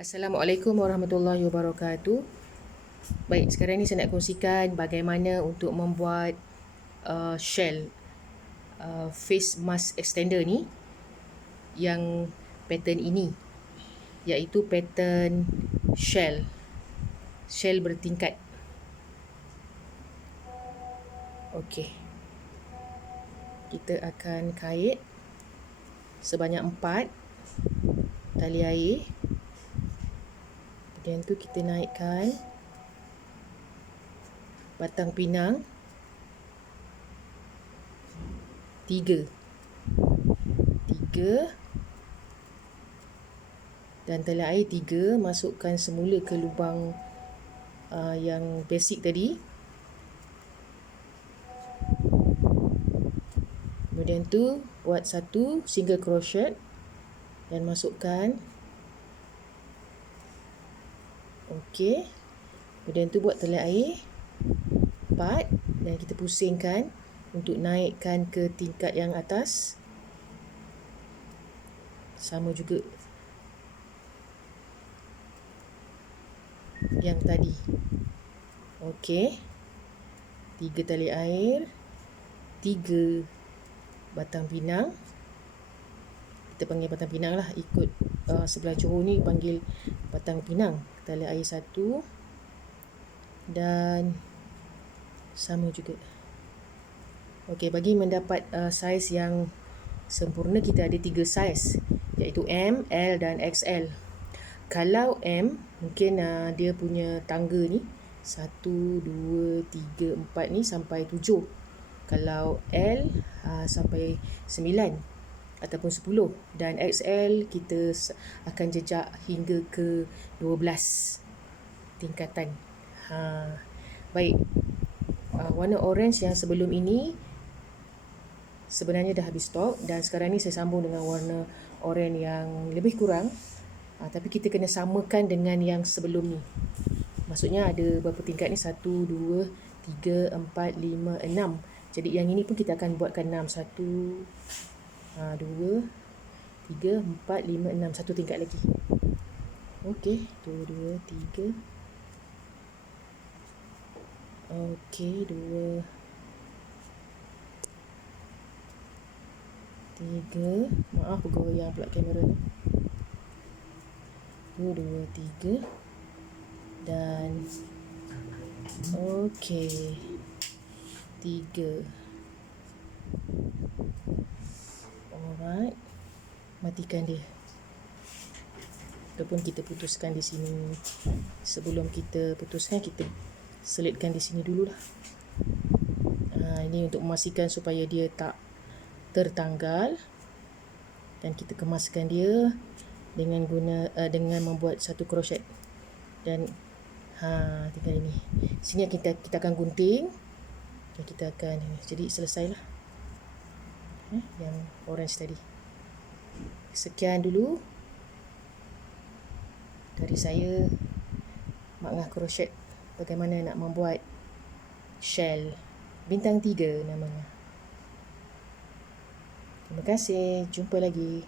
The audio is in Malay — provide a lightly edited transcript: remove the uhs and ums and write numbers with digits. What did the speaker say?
Assalamualaikum warahmatullahi wabarakatuh. Baik, sekarang ni saya nak kongsikan bagaimana untuk membuat shell face mask extender ni yang pattern ini, iaitu pattern shell bertingkat. Okey, kita akan kait sebanyak 4 tali air. Kemudian tu kita naikkan batang pinang 3 dan tali air 3, masukkan semula ke lubang yang basic tadi. Kemudian tu buat satu single crochet dan masukkan. Okey. Kemudian tu buat tali air 4 dan kita pusingkan untuk naikkan ke tingkat yang atas. Sama juga yang tadi. Okey. 3 tali air, 3 batang pinang. Kita panggil batang pinang lah, ikut sebelah Johor ni panggil batang pinang. Tali air 1 dan sama juga. Okey, bagi mendapat saiz yang sempurna, kita ada 3 saiz, iaitu M, L dan XL. Kalau M, mungkin dia punya tangga ni 1, 2, 3, 4 ni sampai 7. Kalau L sampai 9 ataupun 10, dan XL kita akan jejak hingga ke 12 tingkatan. Baik, warna orange yang sebelum ini sebenarnya dah habis stok, dan sekarang ni saya sambung dengan warna orange yang lebih kurang, tapi kita kena samakan dengan yang sebelum ni. Maksudnya ada berapa tingkat ni? 1, 2, 3, 4, 5, 6. Jadi yang ini pun kita akan buatkan 6. 1, 2, 3, 4, 5, 6. Satu tingkat lagi. Okey, 2, 2, 3. Okey, 2, 3. Maaf, goyang pula kamera ni. 2, 2, 3. Dan okey, 3. Alright, matikan dia. Ataupun kita putuskan di sini. Sebelum kita putuskan, kita selitkan di sini dululah. Ini untuk memastikan supaya dia tak tertanggal, dan kita kemaskan dia dengan dengan membuat satu crochet. Dan tinggal ini. Sini kita akan gunting dan kita akan jadi selesailah yang orange tadi. Sekian dulu dari saya, Mak Ngah Crochet, bagaimana nak membuat shell bintang 3 namanya. Terima kasih, jumpa lagi.